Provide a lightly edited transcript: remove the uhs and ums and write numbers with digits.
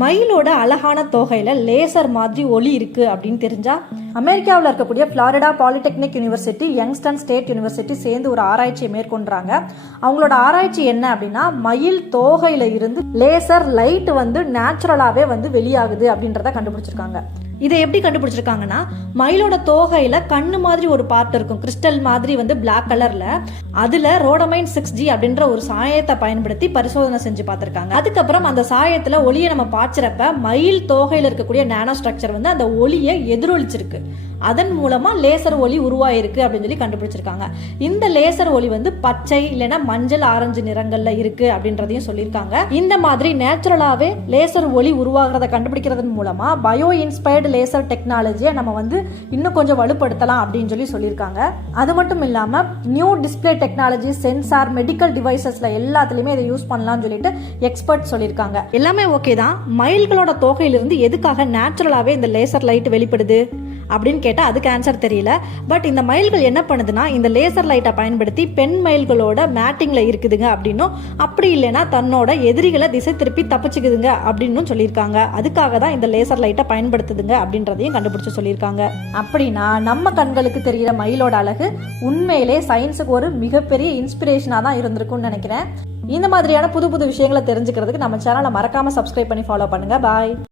மயிலோட அழகான தோகையில் லேசர் மாதிரி ஒளி இருக்குது அப்படின்னு தெரிஞ்சா, அமெரிக்காவில் இருக்கக்கூடிய Florida polytechnic university, Youngstown state university சேர்ந்து ஒரு ஆராய்ச்சியை மேற்கொண்டாங்க. அவங்களோட ஆராய்ச்சி என்ன அப்படின்னா, மயில் தோகையில் இருந்து லேசர் லைட் நேச்சுரலாகவே வெளியாகுது அப்படின்றத கண்டுபிடிச்சிருக்காங்க. இதை எப்படி கண்டுபிடிச்சிருக்காங்கன்னா, மயிலோட தோகையில கண்ணு மாதிரி ஒரு பார்ட் இருக்கும், கிறிஸ்டல் மாதிரி பிளாக் கலர்ல. அதுல ரோடமைன் 6G அப்படின்ற ஒரு சாயத்தை பயன்படுத்தி பரிசோதனை செஞ்சு பார்த்திருக்காங்க. அதுக்கப்புறம் அந்த சாயத்துல ஒளியை நம்ம பாய்ச்சறப்ப மயில் தோகையில இருக்கக்கூடிய நானோ ஸ்ட்ரக்சர் அந்த ஒளியை எதிரொலிச்சிருக்கு. அதன் மூலமா லேசர் ஒளி உருவாயிருக்கு அப்படின்னு சொல்லி கண்டுபிடிச்சிருக்காங்க. இந்த லேசர் ஒளி பச்சை இல்லைன்னா மஞ்சள் ஆரஞ்சு நிறங்கள்ல இருக்கு அப்படின்றதையும் சொல்லியிருக்காங்க. இந்த மாதிரி நேச்சுரலாவே லேசர் ஒளி உருவாகிறத கண்டுபிடிக்கிறதன் மூலமா பயோ இன்ஸ்பயர்டு லேசர் டெக்னாலஜியை நம்ம இன்னும் கொஞ்சம் வலுப்படுத்தலாம் அப்படின்னு சொல்லியிருக்காங்க. அது மட்டும் இல்லாம new display technology, sensor, medical டிவைசஸ்ல எல்லாத்துலயுமே இதை யூஸ் பண்ணலாம்னு சொல்லிட்டு எக்ஸ்பர்ட் சொல்லியிருக்காங்க. எல்லாமே ஓகே தான். மயில்களோட தோகையிலிருந்து எதுக்காக நேச்சுரலாவே இந்த லேசர் லைட் வெளிப்படுது அப்படின்னு கேட்டால் அதுக்கு ஆன்சர் தெரியல. பட் இந்த மயில்கள் என்ன பண்ணுதுன்னா, இந்த லேசர் லைட்டை பயன்படுத்தி பெண் மயில்களோட மேட்டிங்கில் இருக்குதுங்க அப்படின்னும், அப்படி இல்லைன்னா தன்னோட எதிரிகளை திசை திருப்பி தப்பிச்சுக்குதுங்க அப்படின்னு சொல்லியிருக்காங்க. அதுக்காக தான் இந்த லேசர் லைட்டை பயன்படுத்துதுங்க அப்படின்றதையும் கண்டுபிடிச்சு சொல்லியிருக்காங்க. அப்படின்னா நம்ம கண்களுக்கு தெரிகிற மயிலோட அழகு உண்மையிலே சயின்ஸுக்கு ஒரு மிகப்பெரிய இன்ஸ்பிரேஷனாக தான் இருந்திருக்கும்னு நினைக்கிறேன். இந்த மாதிரியான புது புது விஷயங்களை தெரிஞ்சுக்கிறதுக்கு நம்ம சேனலை மறக்காமல் சப்ஸ்கிரைப் பண்ணி ஃபாலோ பண்ணுங்கள். பாய்.